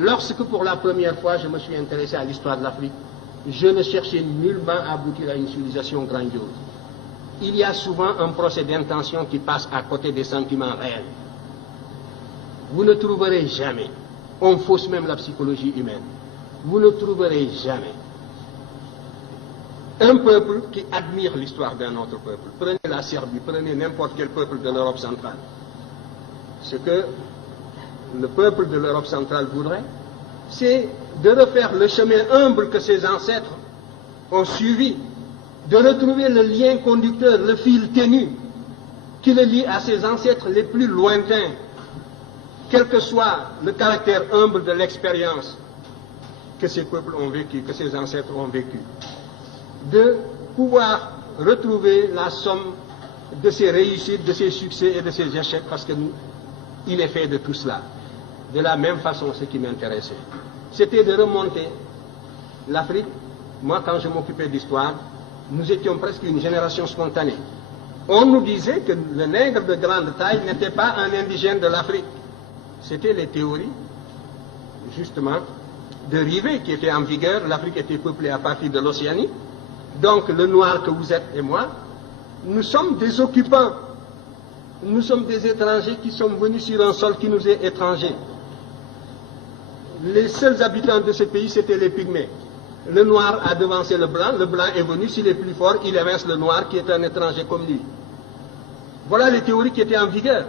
lorsque pour la première fois je me suis intéressé à l'histoire de l'Afrique, je ne cherchais nullement à aboutir à une civilisation grandiose. Il y a souvent un procès d'intention qui passe à côté des sentiments réels. Vous ne trouverez jamais, on fausse même la psychologie humaine, vous ne trouverez jamais un peuple qui admire l'histoire d'un autre peuple. Prenez la Serbie, prenez n'importe quel peuple de l'Europe centrale. Ce que le peuple de l'Europe centrale voudrait, c'est de refaire le chemin humble que ses ancêtres ont suivi, de retrouver le lien conducteur, le fil ténu qui le lie à ses ancêtres les plus lointains, quel que soit le caractère humble de l'expérience que ces peuples ont vécu, que ces ancêtres ont vécu. De pouvoir retrouver la somme de ses réussites, de ses succès et de ses échecs, parce que nous, il est fait de tout cela. De la même façon, ce qui m'intéressait, c'était de remonter l'Afrique. Moi, quand je m'occupais d'histoire, nous étions presque une génération spontanée. On nous disait que le nègre de grande taille n'était pas un indigène de l'Afrique. C'était les théories, justement, de Rivet qui étaient en vigueur. L'Afrique était peuplée à partir de l'Océanie. Donc, le noir que vous êtes et moi, nous sommes des occupants. Nous sommes des étrangers qui sommes venus sur un sol qui nous est étranger. Les seuls habitants de ce pays, c'était les pygmées. Le noir a devancé le blanc est venu, s'il est plus fort, il évince le noir qui est un étranger comme lui. Voilà les théories qui étaient en vigueur.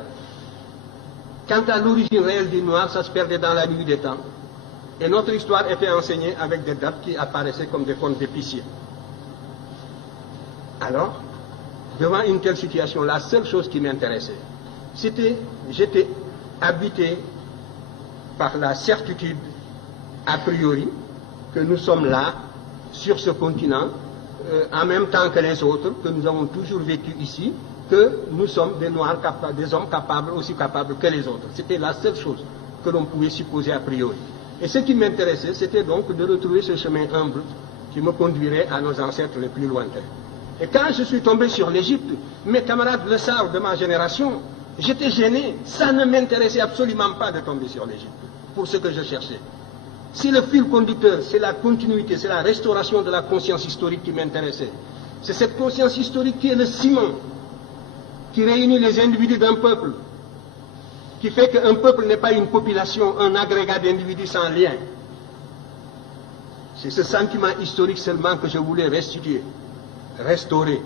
Quant à l'origine réelle du noir, ça se perdait dans la nuit des temps. Et notre histoire était enseignée avec des dates qui apparaissaient comme des contes d'épiciers. Alors, devant une telle situation, la seule chose qui m'intéressait, c'était, j'étais habité par la certitude, a priori, que nous sommes là, sur ce continent, en même temps que les autres, que nous avons toujours vécu ici, que nous sommes des Noirs, des hommes capables, aussi capables que les autres. C'était la seule chose que l'on pouvait supposer a priori. Et ce qui m'intéressait, c'était donc de retrouver ce chemin humble qui me conduirait à nos ancêtres les plus lointains. Et quand je suis tombé sur l'Égypte, mes camarades le savent de ma génération, j'étais gêné. Ça ne m'intéressait absolument pas de tomber sur l'Égypte, pour ce que je cherchais. Si le fil conducteur, c'est la continuité, c'est la restauration de la conscience historique qui m'intéressait. C'est cette conscience historique qui est le ciment, qui réunit les individus d'un peuple, qui fait qu'un peuple n'est pas une population, un agrégat d'individus sans lien. C'est ce sentiment historique seulement que je voulais restituer, restaurer.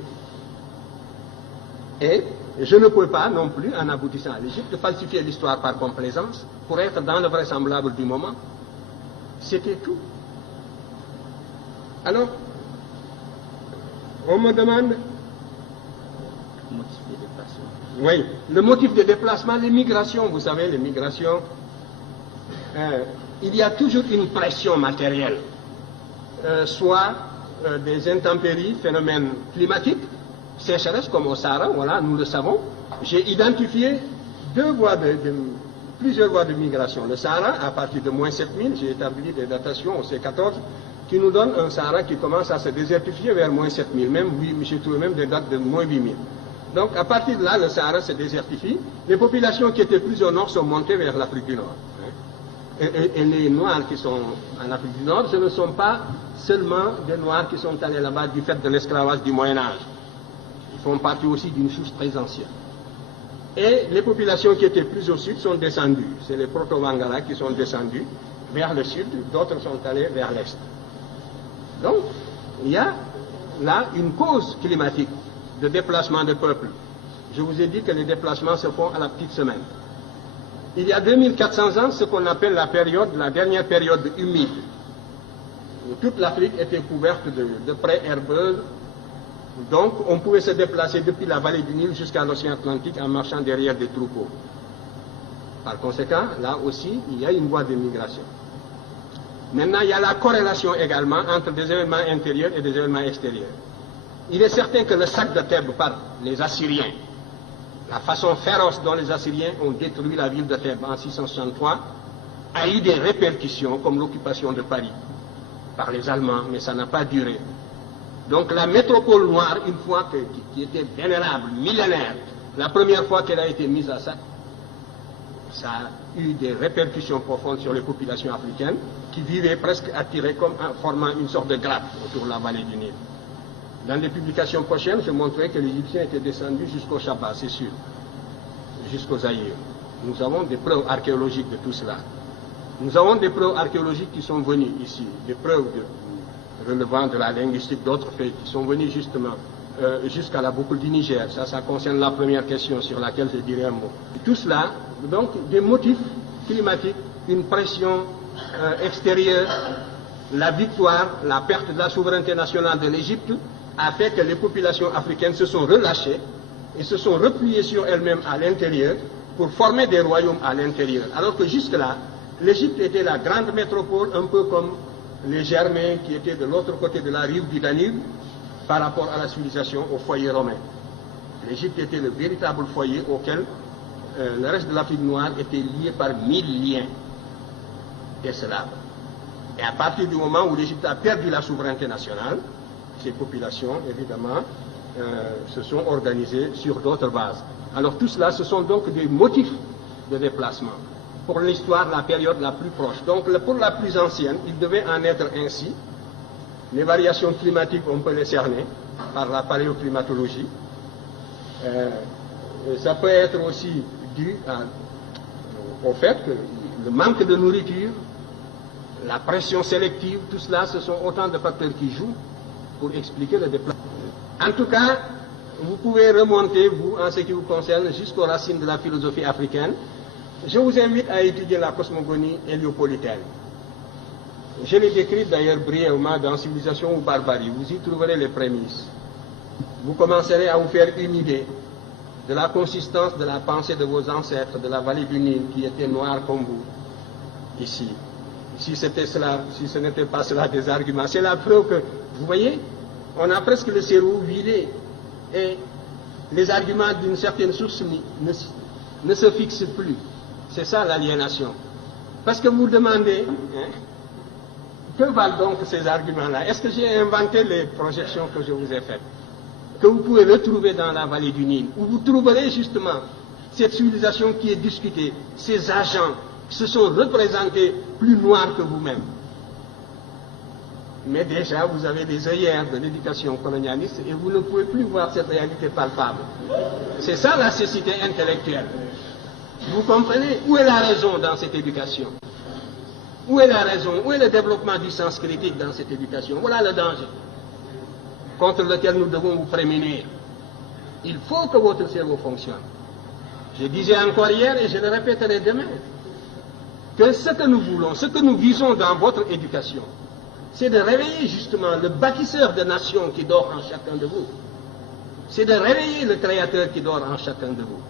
Et je ne peux pas non plus, en aboutissant à l'Égypte, falsifier l'histoire par complaisance pour être dans le vraisemblable du moment. C'était tout. Alors, on me demande... Oui, le motif de déplacement, les migrations, vous savez, les migrations, il y a toujours une pression matérielle, soit des intempéries, phénomènes climatiques, sécheresse comme au Sahara, voilà, nous le savons. J'ai identifié plusieurs voies de migration. Le Sahara, à partir de moins 7000, j'ai établi des datations au C14, qui nous donnent un Sahara qui commence à se désertifier vers moins 7000, même, j'ai trouvé même des dates de moins 8000. Donc, à partir de là, le Sahara se désertifie. Les populations qui étaient plus au nord sont montées vers l'Afrique du Nord. Et les Noirs qui sont en Afrique du Nord, ce ne sont pas seulement des Noirs qui sont allés là-bas du fait de l'esclavage du Moyen-Âge. Ils font partie aussi d'une source très ancienne. Et les populations qui étaient plus au sud sont descendues. C'est les Proto-Wangara qui sont descendus vers le sud, d'autres sont allés vers l'est. Donc, il y a là une cause climatique de déplacement de peuples. Je vous ai dit que les déplacements se font à la petite semaine. Il y a 2400 ans, ce qu'on appelle la dernière période humide, où toute l'Afrique était couverte de prairies herbeuses. Donc, on pouvait se déplacer depuis la vallée du Nil jusqu'à l'océan Atlantique en marchant derrière des troupeaux. Par conséquent, là aussi, il y a une voie de migration. Maintenant, il y a la corrélation également entre des événements intérieurs et des événements extérieurs. Il est certain que le sac de Thèbes par les Assyriens, la façon féroce dont les Assyriens ont détruit la ville de Thèbes en 663, a eu des répercussions comme l'occupation de Paris par les Allemands, mais ça n'a pas duré. Donc la métropole noire, une fois qui était vénérable, millénaire, la première fois qu'elle a été mise à sac, ça a eu des répercussions profondes sur les populations africaines qui vivaient presque attirées comme en formant une sorte de grappe autour de la vallée du Nil. Dans les publications prochaines, je montrerai que les Égyptiens étaient descendus jusqu'au Chaba, c'est sûr, jusqu'aux Zaïre. Nous avons des preuves archéologiques de tout cela. Nous avons des preuves archéologiques qui sont venues ici, des preuves relevant de la linguistique, d'autres faits qui sont venus justement jusqu'à la boucle du Niger. Ça concerne la première question sur laquelle je dirai un mot. Tout cela, donc, des motifs climatiques, une pression extérieure, la victoire, la perte de la souveraineté nationale de l'Égypte a fait que les populations africaines se sont relâchées et se sont repliées sur elles-mêmes à l'intérieur pour former des royaumes à l'intérieur. Alors que jusque-là, l'Égypte était la grande métropole, un peu comme les Germains qui étaient de l'autre côté de la rive du Danube par rapport à la civilisation, au foyer romain. L'Égypte était le véritable foyer auquel le reste de l'Afrique noire était lié par 1000 liens des Slaves. Et à partir du moment où l'Égypte a perdu la souveraineté nationale, ces populations, évidemment, se sont organisées sur d'autres bases. Alors tout cela, ce sont donc des motifs de déplacement. Pour l'histoire, la période la plus proche. Donc pour la plus ancienne, il devait en être ainsi. Les variations climatiques, on peut les cerner par la paléoclimatologie. Ça peut être aussi dû au fait que le manque de nourriture, la pression sélective, tout cela, ce sont autant de facteurs qui jouent pour expliquer le déplacement. En tout cas, vous pouvez remonter, vous, en ce qui vous concerne, jusqu'aux racines de la philosophie africaine. Je vous invite à étudier la cosmogonie héliopolitaine. Je l'ai décrite d'ailleurs brièvement dans Civilisation ou Barbarie. Vous y trouverez les prémices. Vous commencerez à vous faire une idée de la consistance de la pensée de vos ancêtres de la vallée du Nil qui étaient noirs comme vous, ici. Si c'était cela, si ce n'était pas cela des arguments, c'est la preuve que, vous voyez, on a presque le cerveau vidé et les arguments d'une certaine source ne se fixent plus. C'est ça l'aliénation. Parce que vous demandez, que valent donc ces arguments-là? Est-ce que j'ai inventé les projections que je vous ai faites, que vous pouvez retrouver dans la vallée du Nil, où vous trouverez justement cette civilisation qui est discutée, ces agents qui se sont représentés plus noirs que vous-même. Mais déjà, vous avez des œillères de l'éducation colonialiste et vous ne pouvez plus voir cette réalité palpable. C'est ça la cécité intellectuelle. Vous comprenez? Où est la raison dans cette éducation? Où est la raison? Où est le développement du sens critique dans cette éducation? Voilà le danger contre lequel nous devons vous prémunir. Il faut que votre cerveau fonctionne. Je disais encore hier et je le répéterai demain, que ce que nous voulons, ce que nous visons dans votre éducation, c'est de réveiller justement le bâtisseur de nations qui dort en chacun de vous. C'est de réveiller le créateur qui dort en chacun de vous.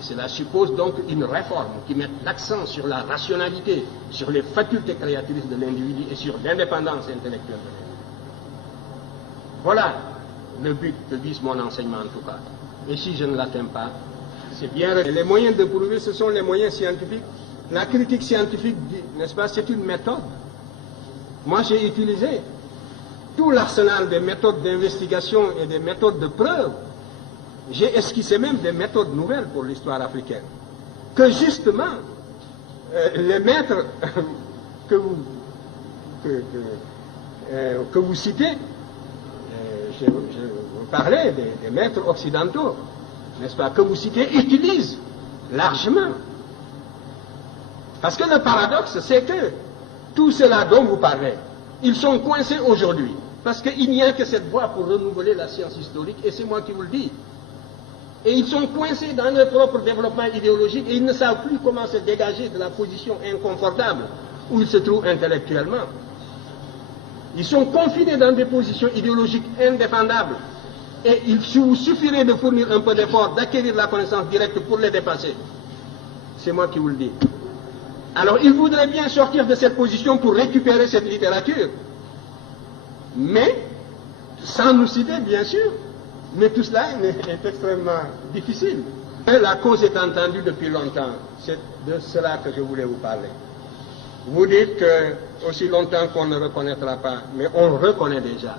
Et cela suppose donc une réforme qui mette l'accent sur la rationalité, sur les facultés créatrices de l'individu et sur l'indépendance intellectuelle de l'individu. Voilà le but que vise mon enseignement en tout cas. Et si je ne l'atteins pas, c'est bien. Les moyens de prouver, ce sont les moyens scientifiques. La critique scientifique, n'est-ce pas, c'est une méthode. Moi, j'ai utilisé tout l'arsenal des méthodes d'investigation et des méthodes de preuve. J'ai esquissé même des méthodes nouvelles pour l'histoire africaine. Que justement, les maîtres que vous citez, je vous parlais des maîtres occidentaux, n'est-ce pas, que vous citez, utilisent largement. Parce que le paradoxe, c'est que tout cela dont vous parlez, ils sont coincés aujourd'hui. Parce qu'il n'y a que cette voie pour renouveler la science historique, et c'est moi qui vous le dis. Et ils sont coincés dans leur propre développement idéologique, et ils ne savent plus comment se dégager de la position inconfortable où ils se trouvent intellectuellement. Ils sont confinés dans des positions idéologiques indéfendables. Et il vous suffirait de fournir un peu d'effort, d'acquérir la connaissance directe pour les dépasser. C'est moi qui vous le dis. Alors, ils voudraient bien sortir de cette position pour récupérer cette littérature. Mais, sans nous citer, bien sûr. Mais tout cela est extrêmement difficile. Et la cause est entendue depuis longtemps. C'est de cela que je voulais vous parler. Vous dites que aussi longtemps qu'on ne reconnaîtra pas, mais on reconnaît déjà.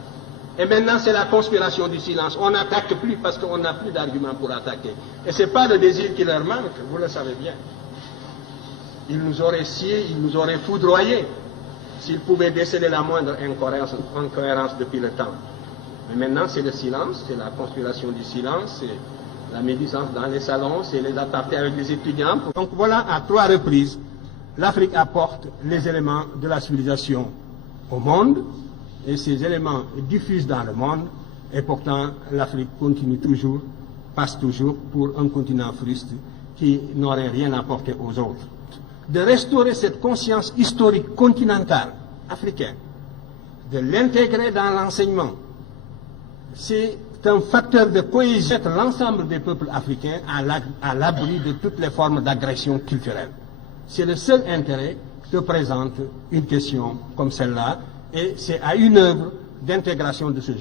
Et maintenant, c'est la conspiration du silence. On n'attaque plus parce qu'on n'a plus d'arguments pour attaquer. Et ce n'est pas le désir qui leur manque, vous le savez bien. Ils nous auraient sciés, ils nous auraient foudroyés s'ils pouvaient déceler la moindre incohérence depuis le temps. Mais maintenant, c'est le silence, c'est la conspiration du silence, c'est la médisance dans les salons, c'est les apartés avec les étudiants. Donc voilà, à 3 reprises, l'Afrique apporte les éléments de la civilisation au monde, et ces éléments diffusent dans le monde, et pourtant l'Afrique continue toujours, passe toujours pour un continent fruste qui n'aurait rien apporté aux autres. De restaurer cette conscience historique continentale africaine, de l'intégrer dans l'enseignement, c'est un facteur de cohésion, mettre l'ensemble des peuples africains à l'abri de toutes les formes d'agression culturelle. C'est le seul intérêt que présente une question comme celle-là, et c'est à une œuvre d'intégration de ce genre.